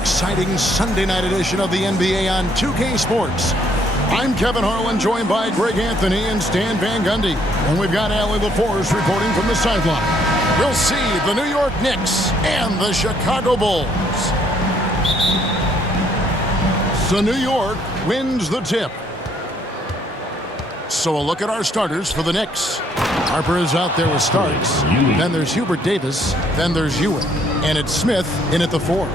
exciting Sunday night edition of the NBA on 2K Sports. I'm Kevin Harlan, joined by Greg Anthony and Stan Van Gundy. And we've got Allie LaForce reporting from the sideline. We'll see the New York Knicks and the Chicago Bulls. So New York wins the tip. So a look at our starters for the Knicks. Harper is out there with Starks. Then there's Hubert Davis. Then there's Ewing. And it's Smith in at the 4.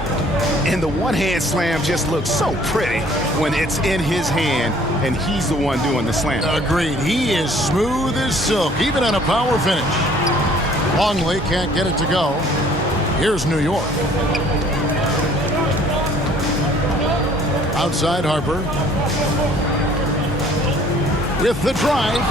And the one-hand slam just looks so pretty when it's in his hand and he's the one doing the slam. Agreed. He is smooth as silk, even on a power finish. Longley can't get it to go. Here's New York. Outside Harper. With the drive,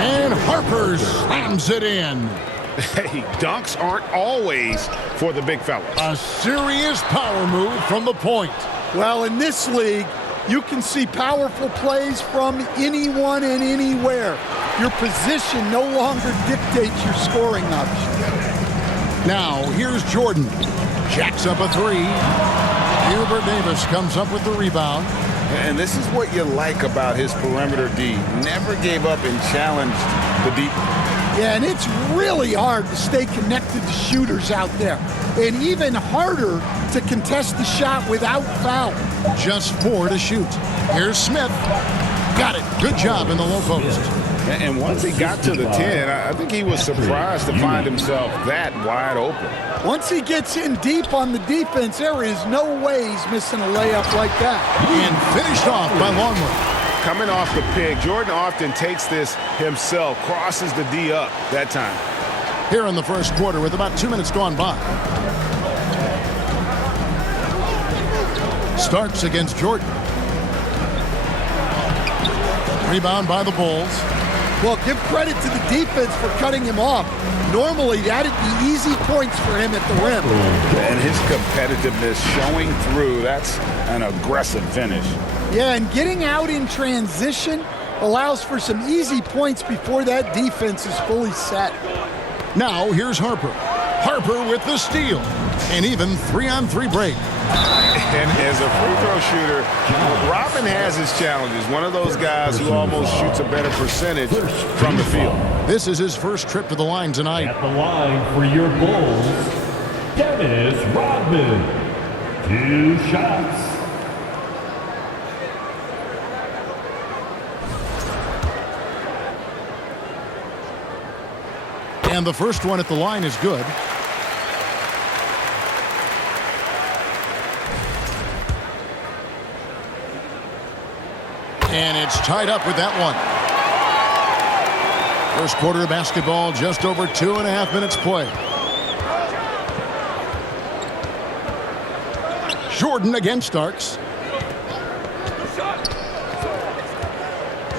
and Harper slams it in. Hey, dunks aren't always for the big fellas. A serious power move from the point. Well, in this league, you can see powerful plays from anyone and anywhere. Your position no longer dictates your scoring options. Now, here's Jordan. Jacks up a 3. Hubert Davis comes up with the rebound. And this is what you like about his perimeter D. Never gave up and challenged the deep. Yeah, and it's really hard to stay connected to shooters out there. And even harder to contest the shot without foul. Just 4 to shoot. Here's Smith. Got it. Good job in the low post. And once he got to the 10, I think he was surprised to find himself that wide open. Once he gets in deep on the defense, there is no way he's missing a layup like that. And finished off by Longley. Coming off the pick, Jordan often takes this himself, crosses the D up that time. Here in the first quarter with about 2 minutes gone by. Starks against Jordan. Rebound by the Bulls. Well, give credit to the defense for cutting him off. Normally, that'd be easy points for him at the rim. And his competitiveness showing through. That's an aggressive finish. Yeah, and getting out in transition allows for some easy points before that defense is fully set. Now, here's Harper. Harper with the steal. And even 3-on-3 break. And as a free throw shooter, Robin has his challenges. One of those guys who almost shoots a better percentage from the field. This is his first trip to the line tonight. At the line for your Bulls, Dennis Rodman. 2 shots. And the first one at the line is good. And it's tied up with that one. First quarter of basketball, just over 2.5 minutes play. Jordan against Starks.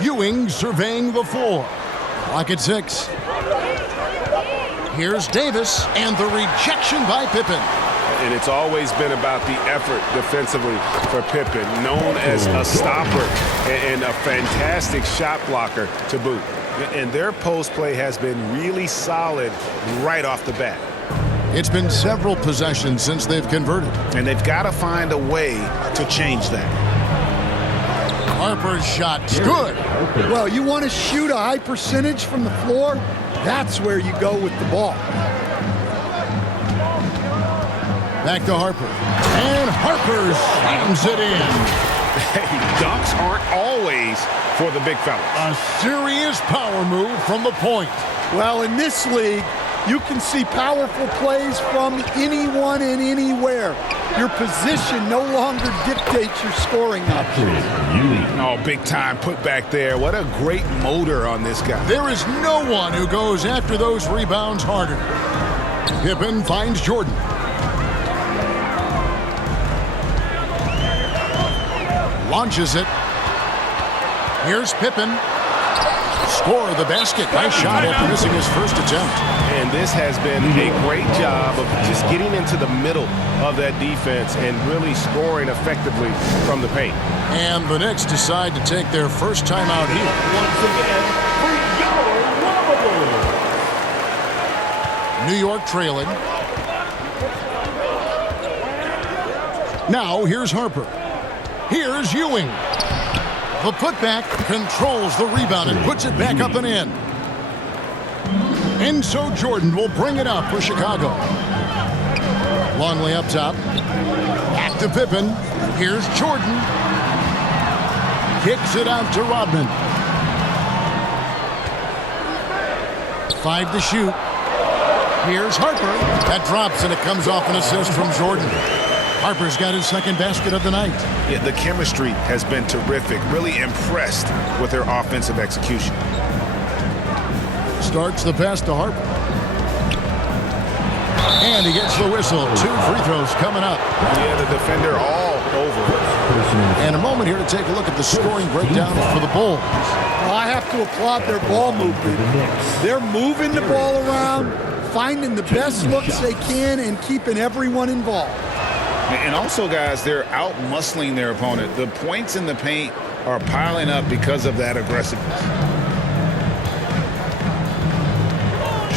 Ewing surveying the floor. Clock at 6. Here's Davis, and the rejection by Pippen. And it's always been about the effort defensively for Pippen, known as a stopper and a fantastic shot blocker to boot. And their post play has been really solid right off the bat. It's been several possessions since they've converted. And they've got to find a way to change that. Harper's shot's good. Well, you want to shoot a high percentage from the floor? That's where you go with the ball. Back to Harper. And Harper slams it in. Hey, dunks aren't always for the big fellas. A serious power move from the point. Well, in this league, you can see powerful plays from anyone and anywhere. Your position no longer dictates your scoring options. Oh, big time put back there. What a great motor on this guy. There is no one who goes after those rebounds harder. Pippen finds Jordan. Launches it. Here's Pippen. Score the basket. Nice shot after missing his first attempt. And this has been a great job of just getting into the middle of that defense and really scoring effectively from the paint. And the Knicks decide to take their first time out here. Once again, for your Bulls. New York trailing. Now here's Harper. Here's Ewing. The putback controls the rebound and puts it back up and in. And so Jordan will bring it up for Chicago. Longley up top. Back to Pippen. Here's Jordan. Kicks it out to Rodman. 5 to shoot. Here's Harper. That drops and it comes off an assist from Jordan. Harper's got his second basket of the night. Yeah, the chemistry has been terrific. Really impressed with their offensive execution. Starts the pass to Harper. And he gets the whistle. 2 free throws coming up. Yeah, the defender all over it. And a moment here to take a look at the scoring breakdown for the Bulls. Well, I have to applaud their ball movement. They're moving the ball around, finding the best looks they can, and keeping everyone involved. And also, guys, they're out-muscling their opponent. The points in the paint are piling up because of that aggressiveness.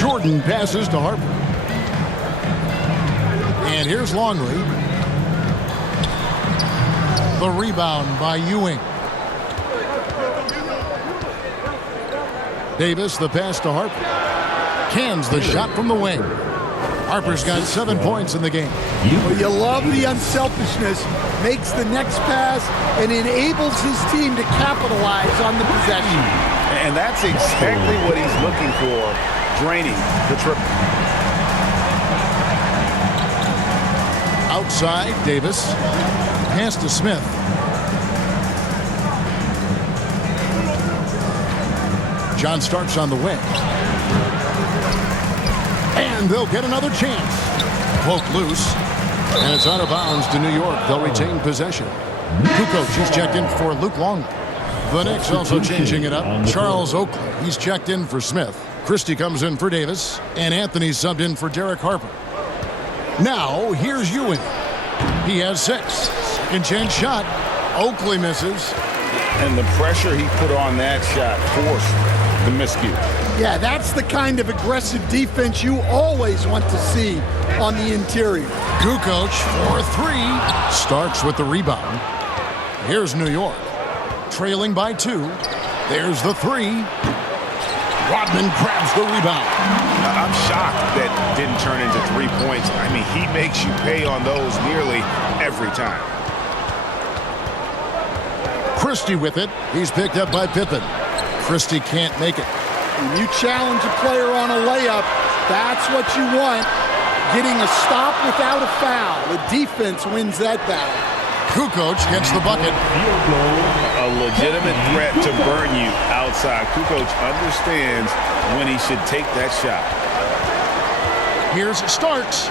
Jordan passes to Harper. And here's Longley. The rebound by Ewing. Davis, the pass to Harper. Cans the shot from the wing. Harper's got 7 points in the game. Well, you love the unselfishness. Makes the next pass and enables his team to capitalize on the possession. And that's exactly what he's looking for, draining the triple. Outside, Davis. Pass to Smith. John Starks on the wing. And they'll get another chance. Poke loose. And it's out of bounds to New York. They'll retain possession. Kukoc is checked in for Luke Longley. The Knicks also changing it up. Charles Oakley, he's checked in for Smith. Christie comes in for Davis. And Anthony subbed in for Derek Harper. Now, here's Ewing. He has 6. Second chance shot. Oakley misses. And the pressure he put on that shot forced the miscue. Yeah, that's the kind of aggressive defense you always want to see on the interior. Kukoc for 3. Starks with the rebound. Here's New York. Trailing by 2. There's the 3. Rodman grabs the rebound. I'm shocked that didn't turn into 3 points. I mean, he makes you pay on those nearly every time. Christie with it. He's picked up by Pippen. Christie can't make it. When you challenge a player on a layup, that's what you want. Getting a stop without a foul. The defense wins that battle. Kukoc gets the bucket. A legitimate threat to burn you outside. Kukoc understands when he should take that shot. Here's Starks.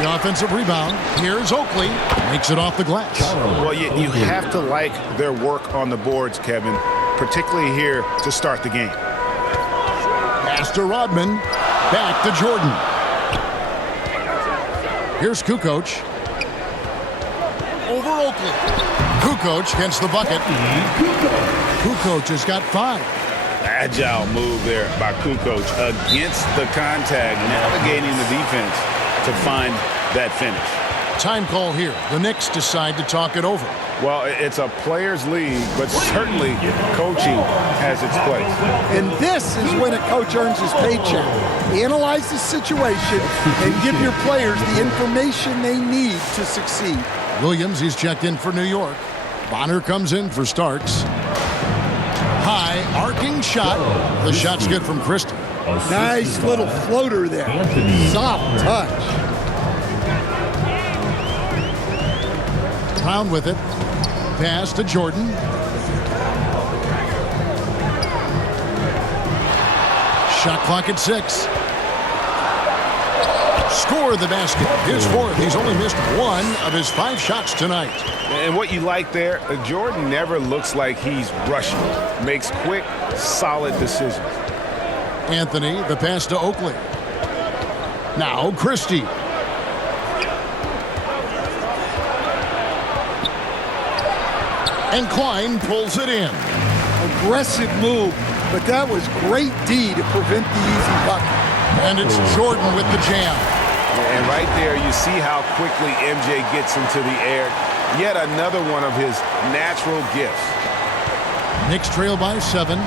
The offensive rebound. Here's Oakley. Makes it off the glass. Well, you have to like their work on the boards, Kevin, particularly here to start the game. Pass to Rodman. Back to Jordan. Here's Kukoc. Over Oakley. Kukoc gets the bucket. Kukoc has got 5. Agile move there by Kukoc against the contact, navigating the defense to find that finish. Time call here. The Knicks decide to talk it over. Well, it's a players' league, but certainly coaching has its place. And this is when a coach earns his paycheck. Analyze the situation and give your players the information they need to succeed. Williams, he's checked in for New York. Bonner comes in for Starks. High, arcing shot. The shot's good from Christie. Nice little floater there. Soft touch. Brown with it. Pass to Jordan. Shot clock at 6. Score the basket. His 4th. He's only missed 1 of his 5 shots tonight. And what you like there, Jordan never looks like he's rushing. Makes quick, solid decisions. Anthony, the pass to Oakley. Now Christie. And Klein pulls it in. Aggressive move, but that was great D to prevent the easy bucket. And it's Jordan with the jam. And right there, you see how quickly MJ gets into the air. Yet another one of his natural gifts. Knicks trail by 7.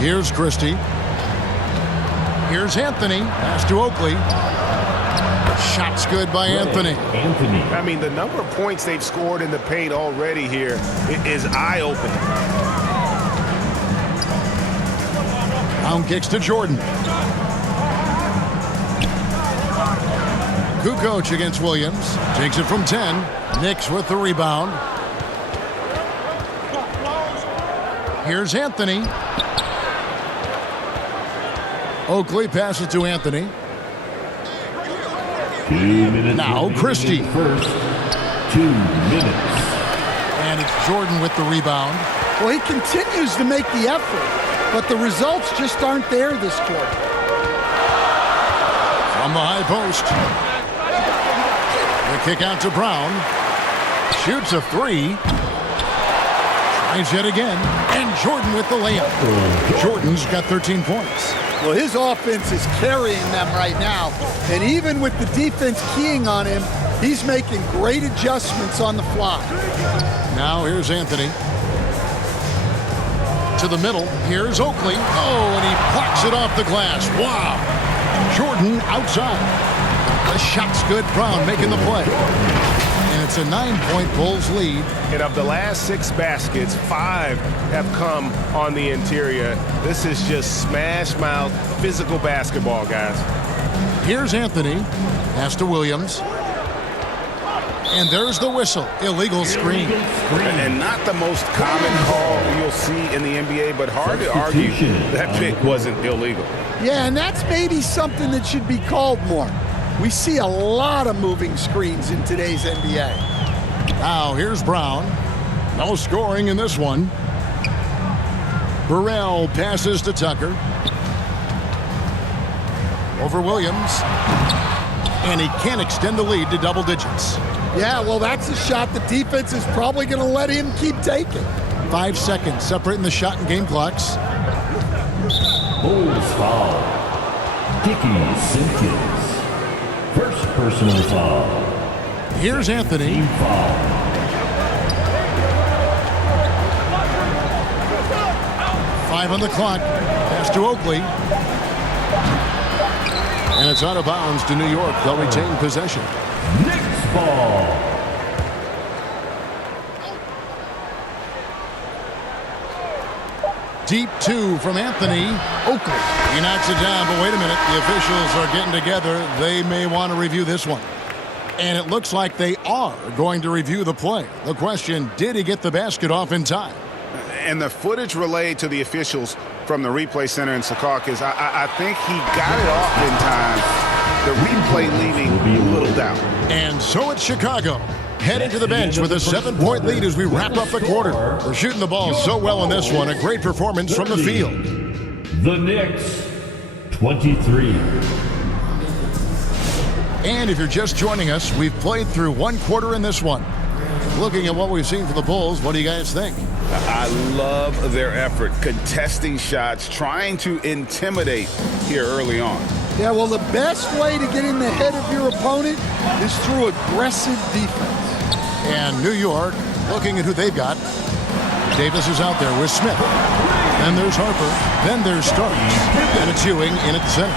Here's Christie. Here's Anthony. Pass to Oakley. Shot's good by Anthony. I mean, the number of points they've scored in the paint already here is eye-opening. Brown kicks to Jordan. Kukoc against Williams. Takes it from 10. Knicks with the rebound. Here's Anthony. Oakley passes to Anthony. 2 minutes. Now Christie. First 2 minutes. And it's Jordan with the rebound. Well, he continues to make the effort, but the results just aren't there this quarter. From the high post. The kick out to Brown. Shoots a 3. Tries yet again. And Jordan with the layup. Jordan's got 13 points. Well, his offense is carrying them right now. And even with the defense keying on him, he's making great adjustments on the fly. Now here's Anthony. To the middle. Here's Oakley. Oh, and he plucks it off the glass. Wow. Jordan outside. The shot's good. Brown making the play. And it's a 9-point Bulls lead. And of the last 6 baskets, 5 have come on the interior. This is just smash-mouth, physical basketball, guys. Here's Anthony. Pass to Williams. And there's the whistle. Illegal screen. And not the most common call you'll see in the NBA, but hard to argue that pick wasn't illegal. Yeah, and that's maybe something that should be called more. We see a lot of moving screens in today's NBA. Now here's Brown. No scoring in this one. Burrell passes to Tucker. Over Williams. And he can't extend the lead to double digits. Yeah, well, that's a shot the defense is probably going to let him keep taking. 5 seconds separating the shot and game clocks. Bulls foul. Dickie Simpkins. First personal foul. Here's Anthony. Team foul. Five on the clock. Pass to Oakley. And it's out of bounds to New York. They'll retain possession. Knicks ball. Deep 2 from Anthony. Oakley. He knocks it down, but wait a minute. The officials are getting together. They may want to review this one. And it looks like they are going to review the play. The question, did he get the basket off in time? And the footage relayed to the officials from the replay center in Secaucus, I think he got it off in time. The replay leaving a little doubt. And so it's Chicago. Heading to the bench with a 7-point lead as we wrap up the quarter. We're shooting the ball so well in this one. A great performance from the field. The Knicks, 23. And if you're just joining us, we've played through 1 quarter in this one. Looking at what we've seen from the Bulls, what do you guys think? I love their effort, contesting shots, trying to intimidate here early on. Yeah, well, the best way to get in the head of your opponent is through aggressive defense. And New York, looking at who they've got. Davis is out there with Smith. Then there's Harper. Then there's Starks. And it's Ewing in at the center.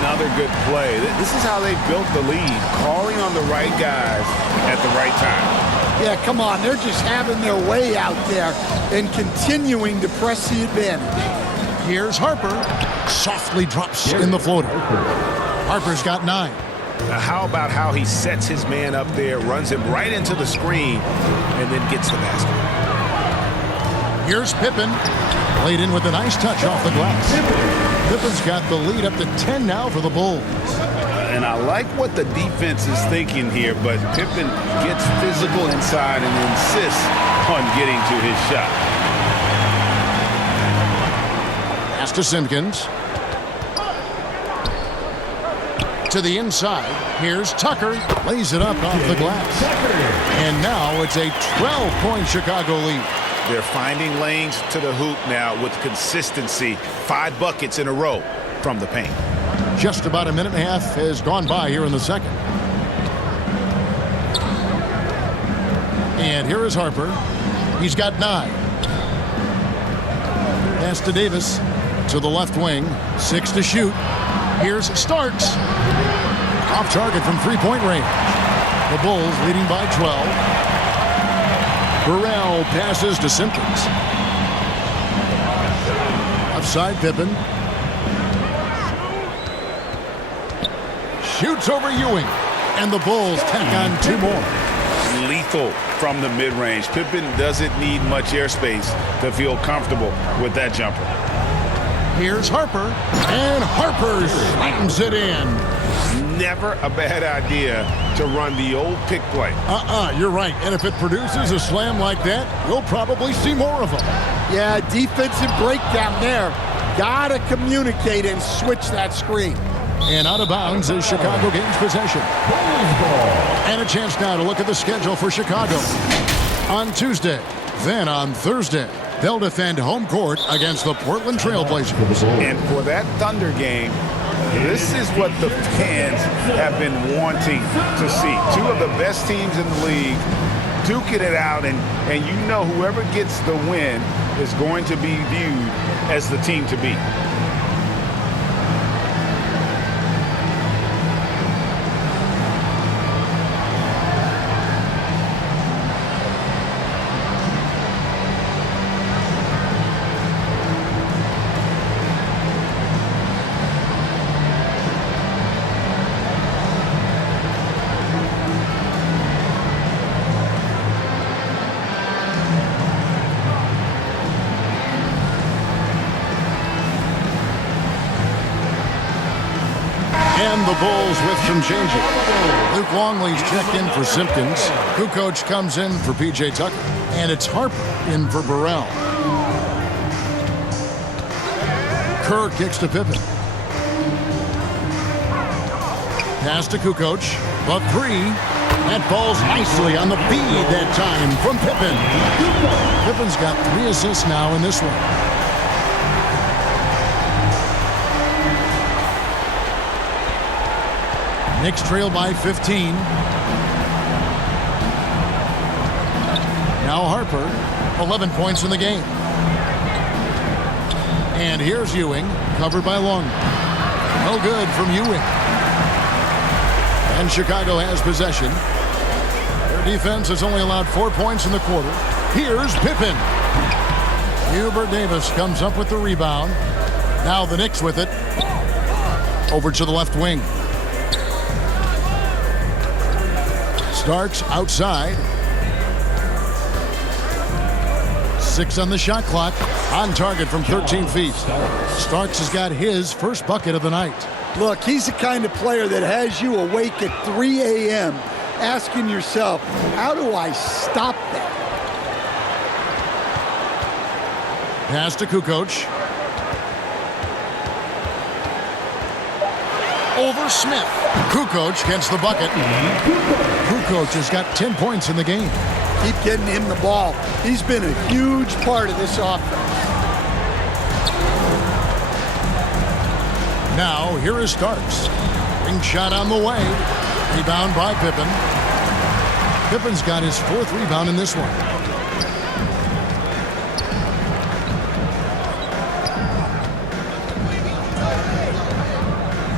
Another good play. This is how they built the lead, calling on the right guys at the right time. Yeah, come on. They're just having their way out there and continuing to press the advantage. Here's Harper. Softly drops in the floater. Harper's got 9. How about how he sets his man up there, runs him right into the screen, and then gets the basket. Here's Pippen. Laid in with a nice touch off the glass. Pippen's got the lead up to 10 now for the Bulls. And I like what the defense is thinking here, but Pippen gets physical inside and insists on getting to his shot. Pass to Simpkins. To the inside. Here's Tucker. Lays it up off the glass. And now it's a 12-point Chicago lead. They're finding lanes to the hoop now with consistency. 5 buckets in a row. from the paint. Just about a minute and a half has gone by here in the second. And here is Harper. He's got 9. Pass to Davis to the left wing. 6 to shoot. Here's Starks. Off target from three-point range. The Bulls leading by 12. Burrell passes to Simpkins. Outside Pippen. Shoots over Ewing. And the Bulls tack on 2 more. Lethal from the mid-range. Pippen doesn't need much airspace to feel comfortable with that jumper. Here's Harper. And Harper slams it in. Never a bad idea to run the old pick play. You're right. And if it produces a slam like that, you'll probably see more of them. Yeah, defensive breakdown there. Gotta communicate and switch that screen. And out of bounds as Chicago gains possession. And a chance now to look at the schedule for Chicago. On Tuesday, then on Thursday, they'll defend home court against the Portland Trailblazers. And for that Thunder game, this is what the fans have been wanting to see. 2 of the best teams in the league duking it out, and you know whoever gets the win is going to be viewed as the team to beat. And the Bulls with some changes. Luke Longley's checked in for Simpkins. Kukoc comes in for P.J. Tucker. And it's Harper in for Burrell. Kerr kicks to Pippen. Pass to Kukoc. The 3. That falls nicely on the feed that time from Pippen. Pippen's got 3 assists now in this one. Knicks trail by 15. Now Harper, 11 points in the game. And here's Ewing, covered by Long. No good from Ewing. And Chicago has possession. Their defense has only allowed 4 points in the quarter. Here's Pippen. Hubert Davis comes up with the rebound. Now the Knicks with it. Over to the left wing. Starks outside. 6 on the shot clock. On target from 13 feet. Starks has got his first bucket of the night. Look, he's the kind of player that has you awake at 3 a.m. asking yourself, how do I stop that? Pass to Kukoc. Over Smith. Kukoc gets the bucket. Kukoc has got 10 points in the game. Keep getting him the ball. He's been a huge part of this offense. Now, here is Starks. Ring shot on the way. Rebound by Pippen. Pippen's got his 4th rebound in this one.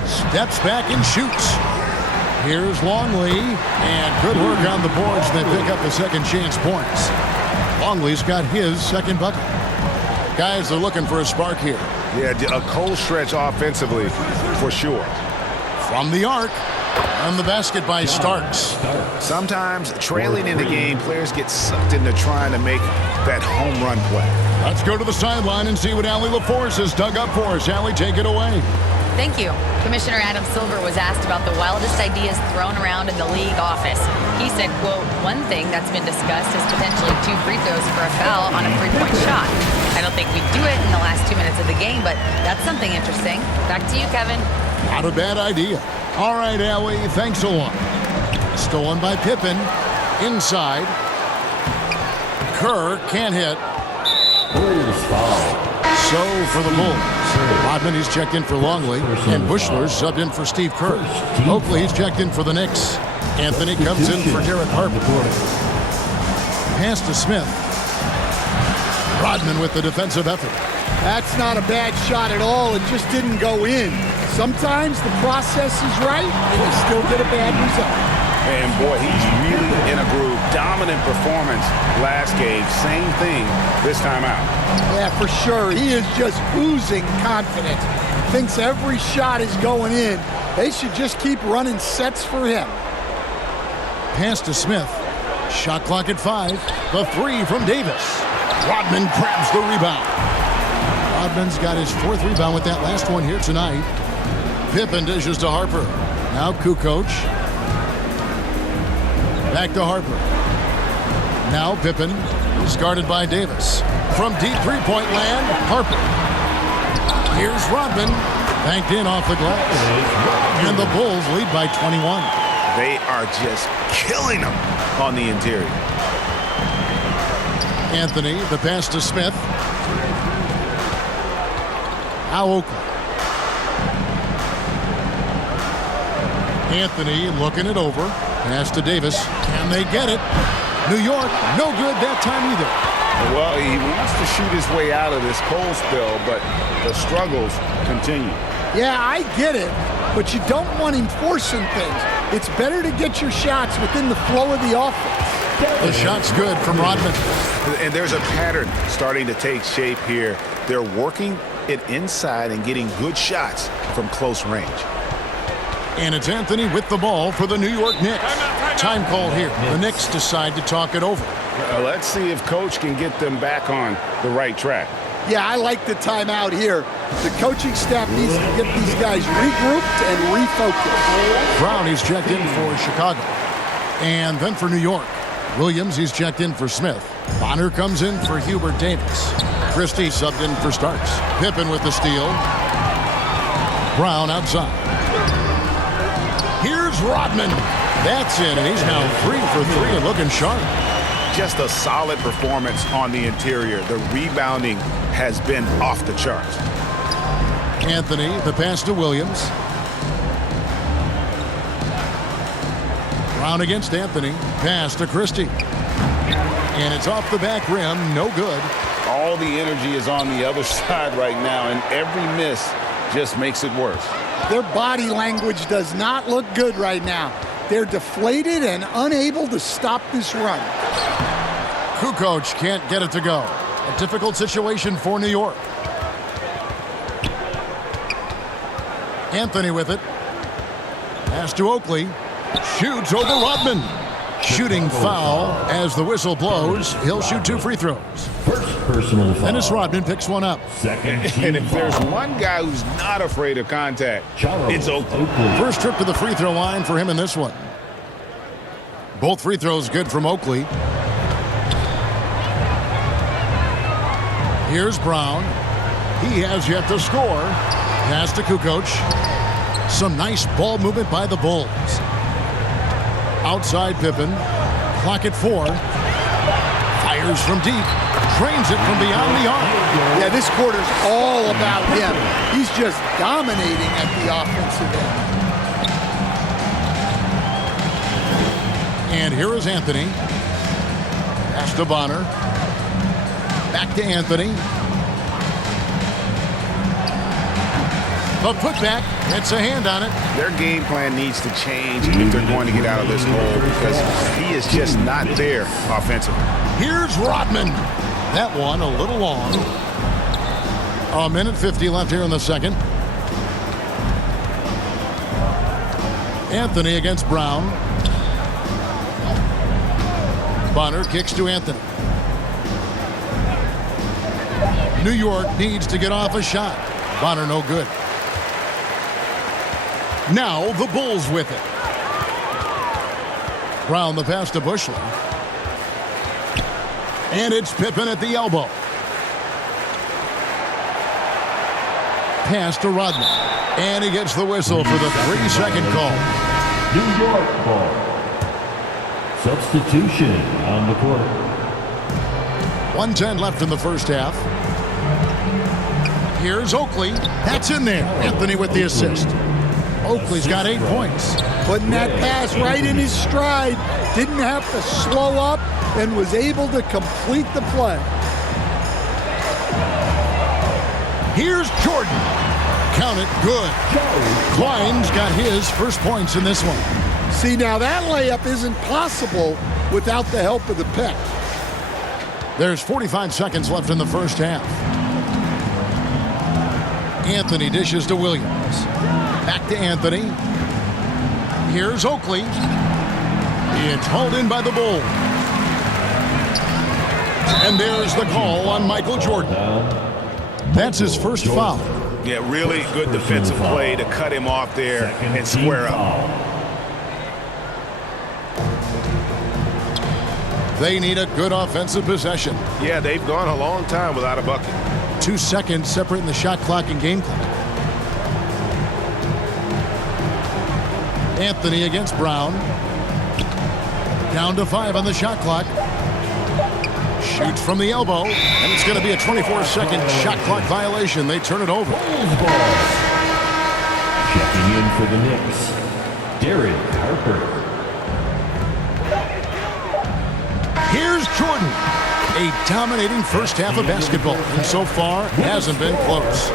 Steps back and shoots. Here's Longley. And good work on the boards. They pick up the second chance points. Longley's got his second bucket. Guys, they're looking for a spark here. Yeah, a cold stretch offensively for sure. From the arc. On the basket by Starks. Sometimes trailing in the game, players get sucked into trying to make that home run play. Let's go to the sideline and see what Allie LaForce has dug up for us. Allie, take it away. Thank you. Commissioner Adam Silver was asked about the wildest ideas thrown around in the league office. He said, quote, one thing that's been discussed is potentially 2 free throws for a foul on a 3-point shot. I don't think we'd do it in the last 2 minutes of the game, but that's something interesting. Back to you, Kevin. Not a bad idea. All right, Allie, thanks a lot. Stolen by Pippen. Inside. Kerr can't hit. Bulls foul. So for the Bulls, Rodman, he's checked in for Longley, and Bushler's subbed in for Steve Kerr. Oakley, he's checked in for the Knicks. Anthony comes in for Derek Harper. Pass to Smith. Rodman with the defensive effort. That's not a bad shot at all. It just didn't go in. Sometimes the process is right, and you still get a bad result. And boy, he's really in a groove. Dominant performance last game. Same thing this time out. Yeah, for sure. He is just oozing confidence. Thinks every shot is going in. They should just keep running sets for him. Pass to Smith. Shot clock at 5. The 3 from Davis. Rodman grabs the rebound. Rodman's got his 4th rebound with that last one here tonight. Pippen dishes to Harper. Now Kukoc. Back to Harper. Now Pippen. He's guarded by Davis. From deep three-point land, Harper. Here's Rodman. Banked in off the glass. And the Bulls lead by 21. They are just killing them on the interior. Anthony, the pass to Smith. Now Oakley. Anthony looking it over. Pass to Davis. And they get it. New York, no good that time either. Well, he wants to shoot his way out of this cold spill, but the struggles continue. Yeah, I get it, but you don't want him forcing things. It's better to get your shots within the flow of the offense. The shot's good from Rodman. And there's a pattern starting to take shape here. They're working it inside and getting good shots from close range. And it's Anthony with the ball for the New York Knicks. Time call here. The Knicks decide to talk it over. Let's see if Coach can get them back on the right track. Yeah, I like the timeout here. The coaching staff needs to get these guys regrouped and refocused. Brown, he's checked in for Chicago. And then for New York. Williams, he's checked in for Smith. Bonner comes in for Hubert Davis. Christie subbed in for Starks. Pippen with the steal. Brown outside. Here's Rodman. That's it, and he's now 3 for 3 and looking sharp. Just a solid performance on the interior. The rebounding has been off the charts. Anthony, the pass to Williams. Brown against Anthony. Pass to Christie. And it's off the back rim. No good. All the energy is on the other side right now, and every miss just makes it worse. Their body language does not look good right now. They're deflated and unable to stop this run. Kukoc can't get it to go. A difficult situation for New York. Anthony with it. Pass to Oakley. Shoots over Rodman. Shooting foul as the whistle blows. He'll shoot 2 free throws. First personal foul. Dennis Rodman picks one up. Second team And if there's foul. one guy who's not afraid of contact, it's Oakley. First trip to the free throw line for him in this one. Both free throws good from Oakley. Here's Brown. He has yet to score. Pass to Kukoc. Some nice ball movement by the Bulls. Outside Pippen. Clock at 4. Fires from deep. Trains it from beyond the arc. Yeah, this quarter's all about him. He's just dominating at the offensive end. And here is Anthony. Pass to Bonner. Back to Anthony. The putback. It's a hand on it. Their game plan needs to change if they're going to get out of this hole because he is just not there offensively. Here's Rodman. That one a little long. A minute 50 left here in the second. Anthony against Brown. Bonner kicks to Anthony. New York needs to get off a shot. Bonner no good. Now the Bulls with it. Brown the pass to Bushler. And it's Pippen at the elbow. Pass to Rodman. And he gets the whistle for the 3-second call. New York ball. Substitution on the court. 1:10 left in the first half. Here's Oakley. That's in there. Anthony with the assist. Oakley's got 8 points. Putting that pass right in his stride. Didn't have to slow up and was able to complete the play. Here's Jordan. Count it, good. Klein's got his first points in this one. See, now that layup isn't possible without the help of the pick. There's 45 seconds left in the first half. Anthony dishes to Williams. Back to Anthony. Here's Oakley. It's hauled in by the Bulls. And there's the call on Michael Jordan. That's his first foul. Yeah, really good defensive play to cut him off there and square up. They need a good offensive possession. Yeah, they've gone a long time without a bucket. 2 seconds separating the shot clock and game clock. Anthony against Brown. Down to 5 on the shot clock. Shoots from the elbow, and it's going to be a 24-second shot clock violation. They turn it over. Checking in for the Knicks, Derek Harper. Here's Jordan. A dominating first half of basketball, and so far hasn't been close.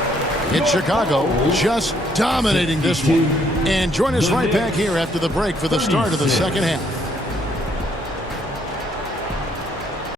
It's Chicago just dominating this one. And join us right back here after the break for the start of the second half.